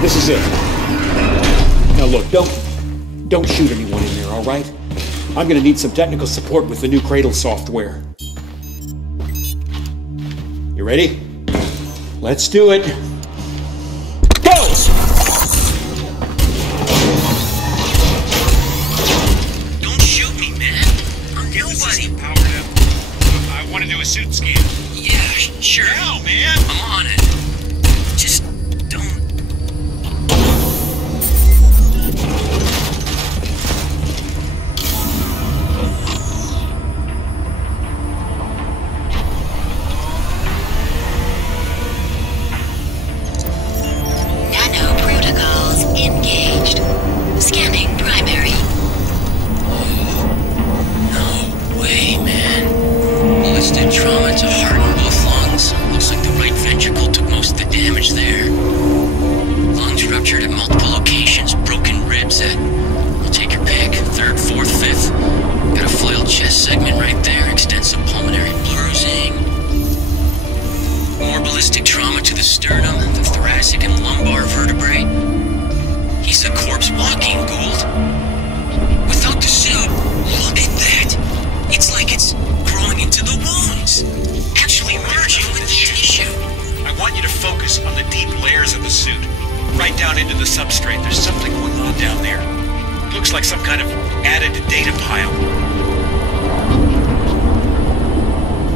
This is it. Now look, don't shoot anyone in there, all right? I'm gonna need some technical support with the new Cradle software. You ready? Let's do it. Go! Don't shoot me, man. I'm nobody. Powered up. I want to do a suit scan. Yeah, sure. Now, man! I'm on it. Just don't. Nano-protocols engaged. Scanning primary. No way, man. Ballistic trauma to heart and both lungs. Looks like the right ventricle took most of the damage there. Lungs ruptured at multiple locations. Broken ribs at, I'll take your pick, 3rd, 4th, 5th. Got a flailed chest segment right there. Extensive pulmonary bruising. More ballistic trauma to the sternum, the thoracic and lumbar vertebrae. He's a corpse walking, Gould. Without the suit, look at that. It's like it's growing into the wounds. Actually merging with the tissue. I want you to focus on the deep layers of the suit. Right down into the substrate. There's something going on down there. It looks like some kind of added data pile.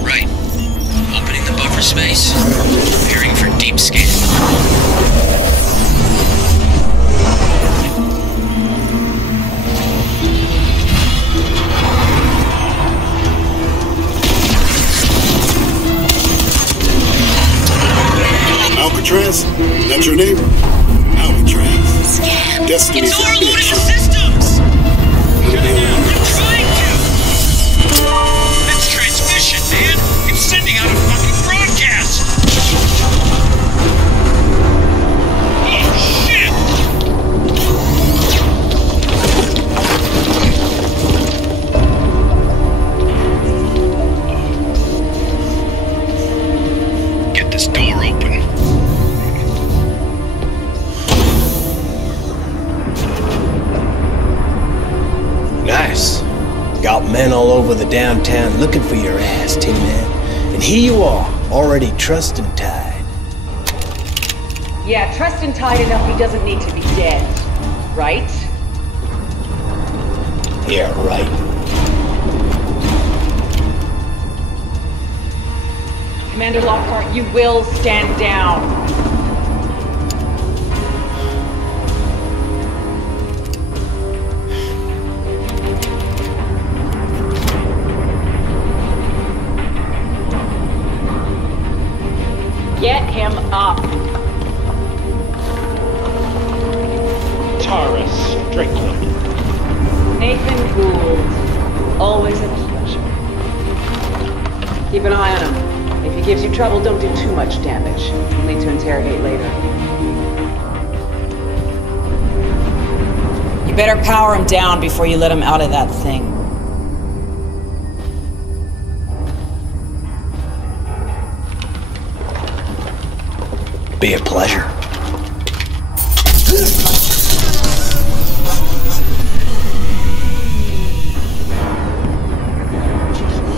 Right. Opening the buffer space. Preparing for deep scan. Alcatraz? That's your name? Alcatraz. Scan. Destiny's It's a overloading bitch. the systems! I'm trying to! That's transmission, man! It's sending out a fucking broadcast! Oh, shit! Get this door open. Nice. Got men all over the downtown looking for your ass, Tin Man. And here you are, already trussed and tied. Yeah, trussed and tied enough he doesn't need to be dead. Right? Yeah, right. Commander Lockhart, you will stand down. Get him up. Tara Strickland. Nathan Gould. Always a pleasure. Keep an eye on him. If he gives you trouble, don't do too much damage. You'll need to interrogate later. You better power him down before you let him out of that thing. Be a pleasure.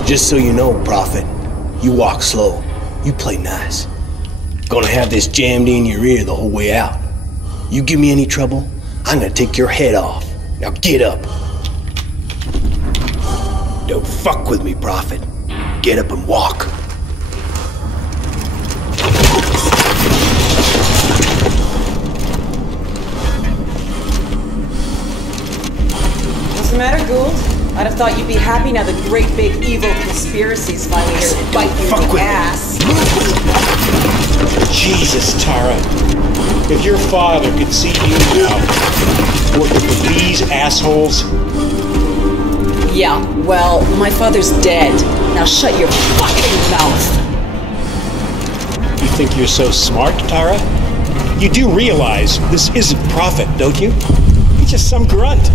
Just so you know, Prophet, you walk slow. You play nice. Gonna have this jammed in your ear the whole way out. You give me any trouble, I'm gonna take your head off. Now get up. Don't fuck with me, Prophet. Get up and walk. What's the matter, Gould? I'd have thought you'd be happy now the great big evil conspiracy's finally here to bite you in the ass. Jesus, Tara. If your father could see you now, working with these assholes. Yeah, well, my father's dead. Now shut your fucking mouth. You think you're so smart, Tara? You do realize this isn't Prophet, don't you? He's just some grunt.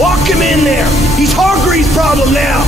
Walk him in there! He's Hargreaves' problem now!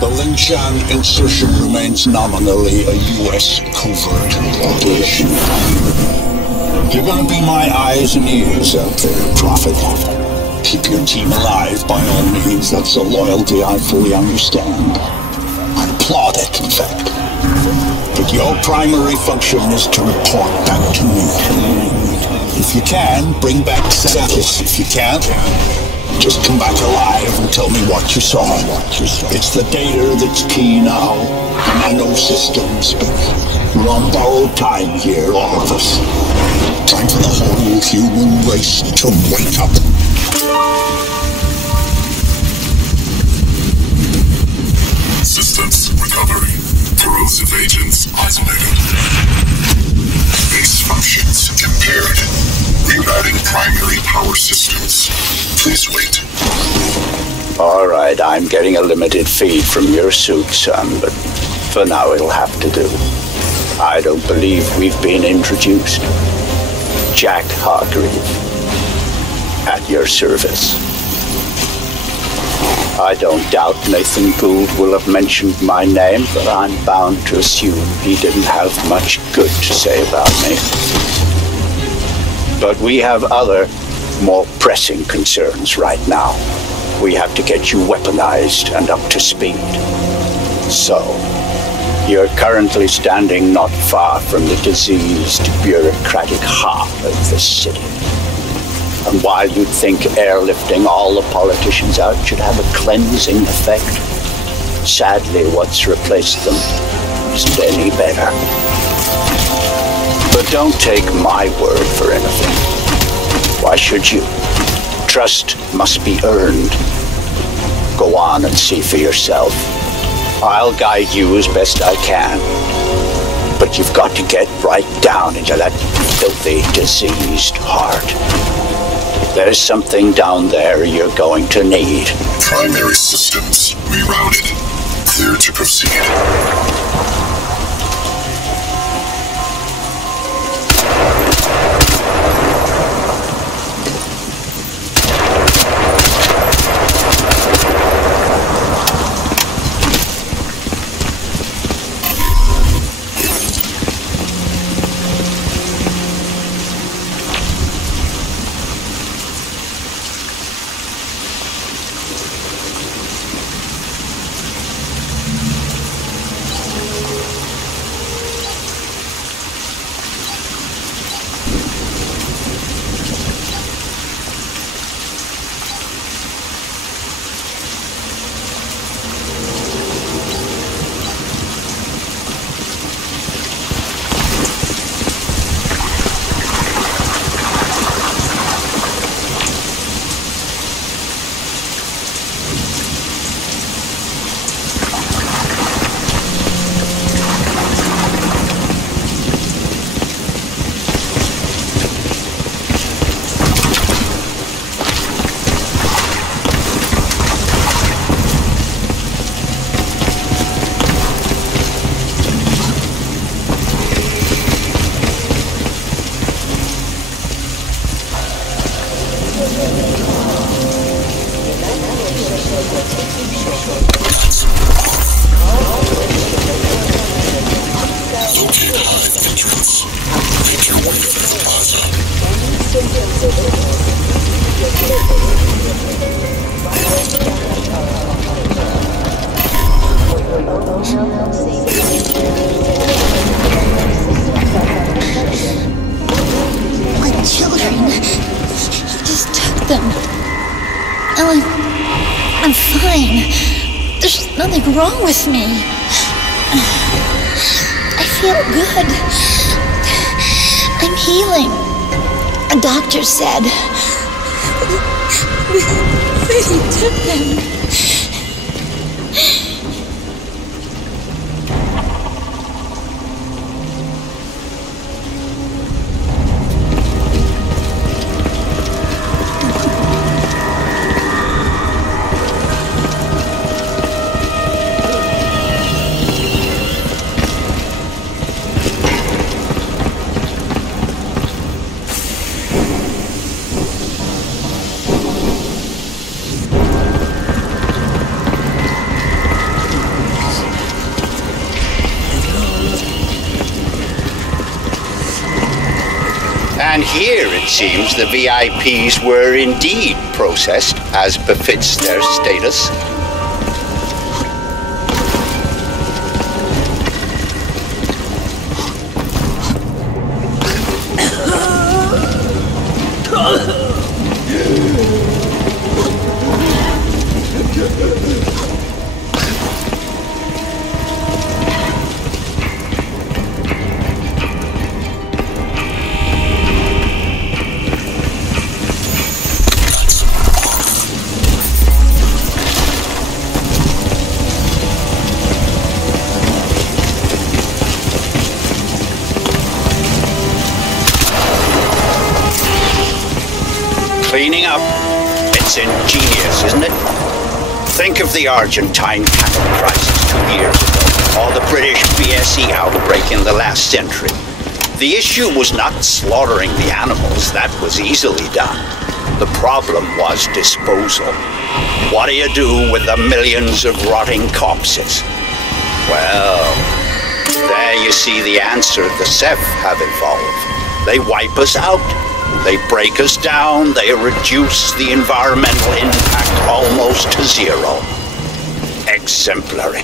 The Lingshan insertion remains nominally a U.S. covert operation. You're gonna be my eyes and ears out there, Prophet. Keep your team alive by all means. That's a loyalty I fully understand. I applaud it, in fact. But your primary function is to report back to me. If you can, bring back Crysis. If you can't, just come back alive and tell me what you saw. It's the data that's key now. I know systems, but we're on borrowed time here, all of us. Time for the whole human race to wake up. Systems recovery. Corrosive agents isolated. Base functions impaired. Rerouting primary power systems. Please wait. Alright, I'm getting a limited feed from your suit, son, but for now it'll have to do. I don't believe we've been introduced. Jack Hargreave. At your service. I don't doubt Nathan Gould will have mentioned my name, but I'm bound to assume he didn't have much good to say about me. But we have other, more pressing concerns right now. We have to get you weaponized and up to speed. So, you're currently standing not far from the diseased, bureaucratic heart of the city. And while you'd think airlifting all the politicians out should have a cleansing effect, sadly what's replaced them isn't any better. But don't take my word for anything. Why should you? Trust must be earned. Go on and see for yourself. I'll guide you as best I can. But you've got to get right down into that filthy, diseased heart. There's something down there you're going to need. Primary systems rerouted. Clear to proceed. My children. He just took them. Oh, I'm fine. There's nothing wrong with me. I feel good. I'm healing. A doctor said. He took them. Here, it seems, the VIPs were indeed processed as befits their status. Cleaning up. It's ingenious, isn't it? Think of the Argentine cattle crisis 2 years ago, or the British BSE outbreak in the last century. The issue was not slaughtering the animals, that was easily done. The problem was disposal. What do you do with the millions of rotting corpses? Well, there you see the answer the Ceph have evolved. They wipe us out. They break us down, they reduce the environmental impact almost to zero. Exemplary.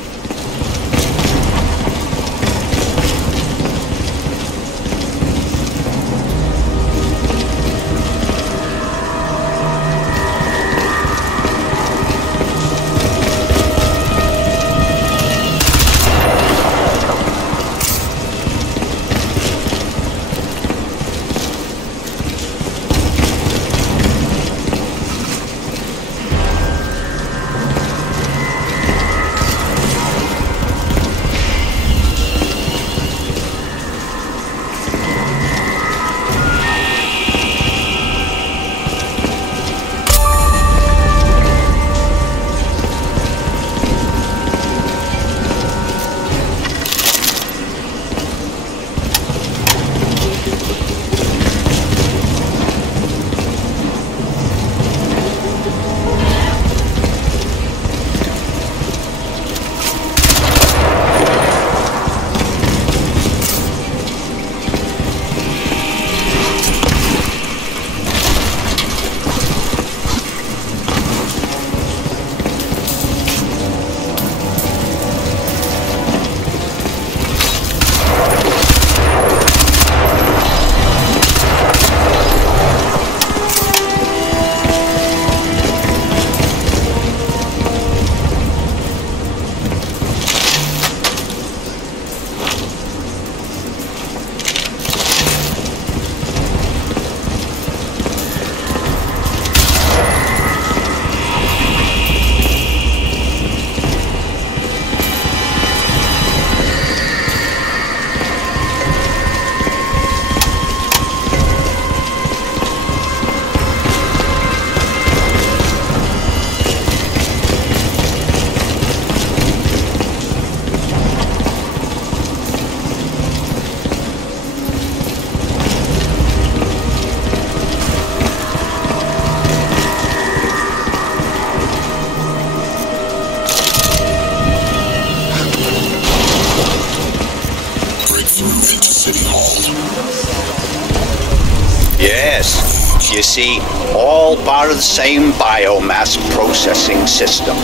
Yes, you see, all part of the same biomass processing system.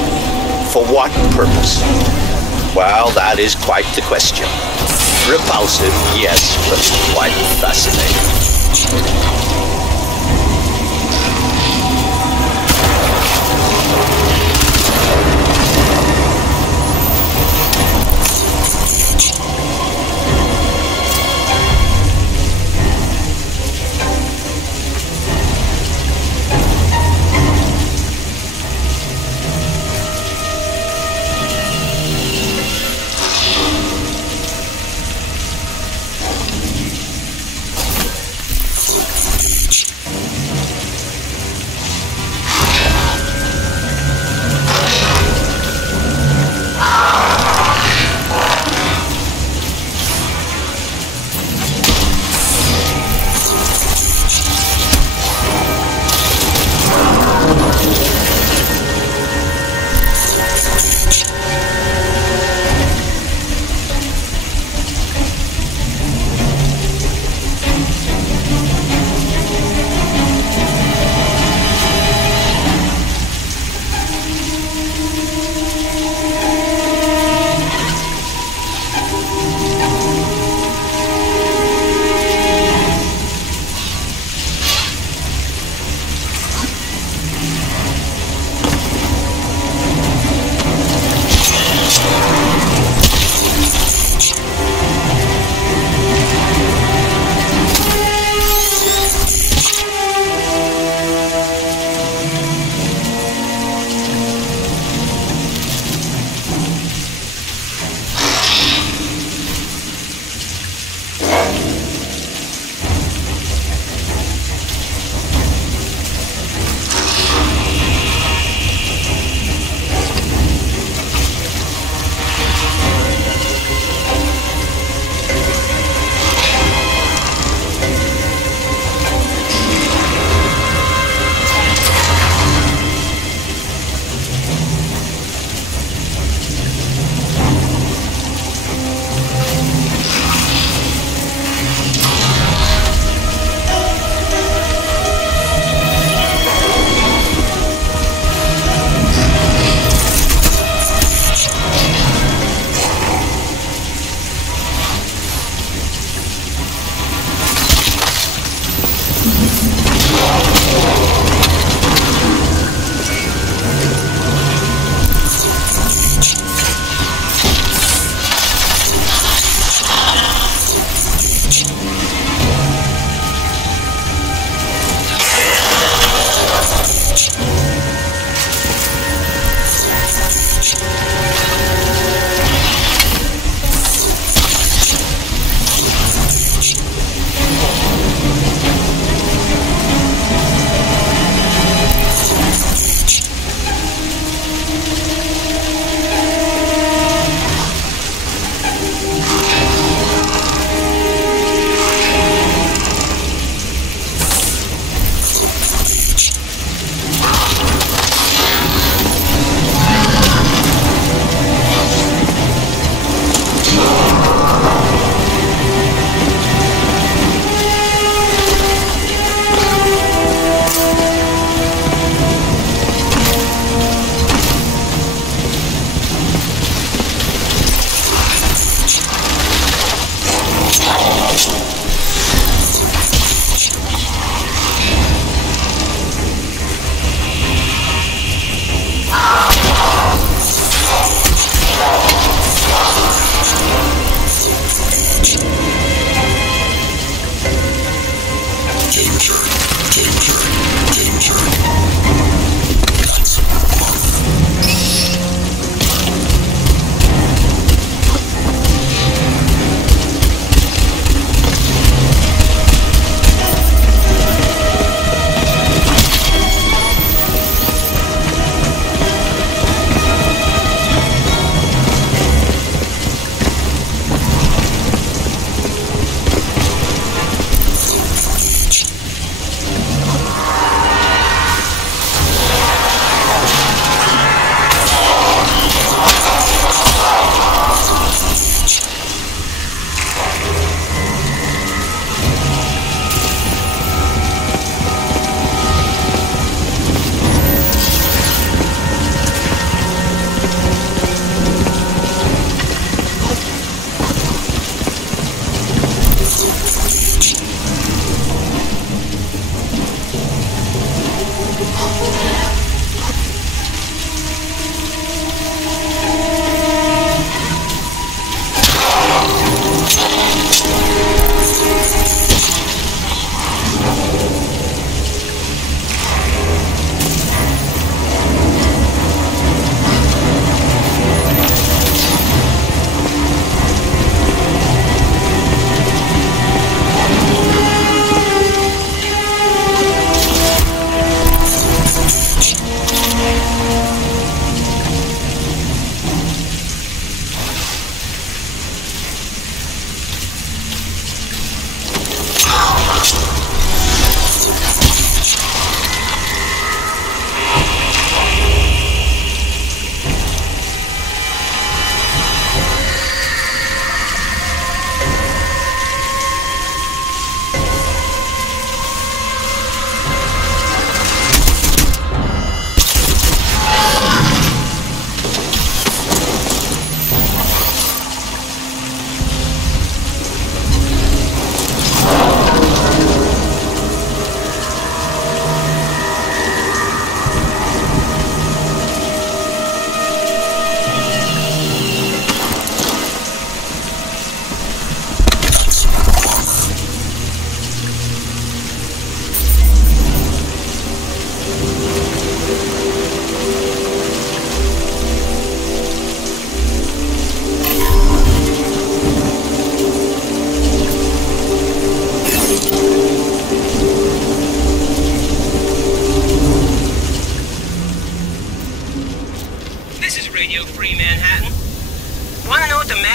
For what purpose? Well, that is quite the question. Repulsive, yes, but quite fascinating. Danger, danger, danger.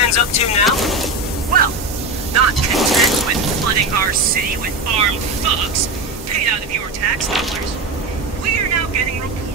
That's up to now? Well, not content with flooding our city with armed thugs paid out of your tax dollars, we are now getting reports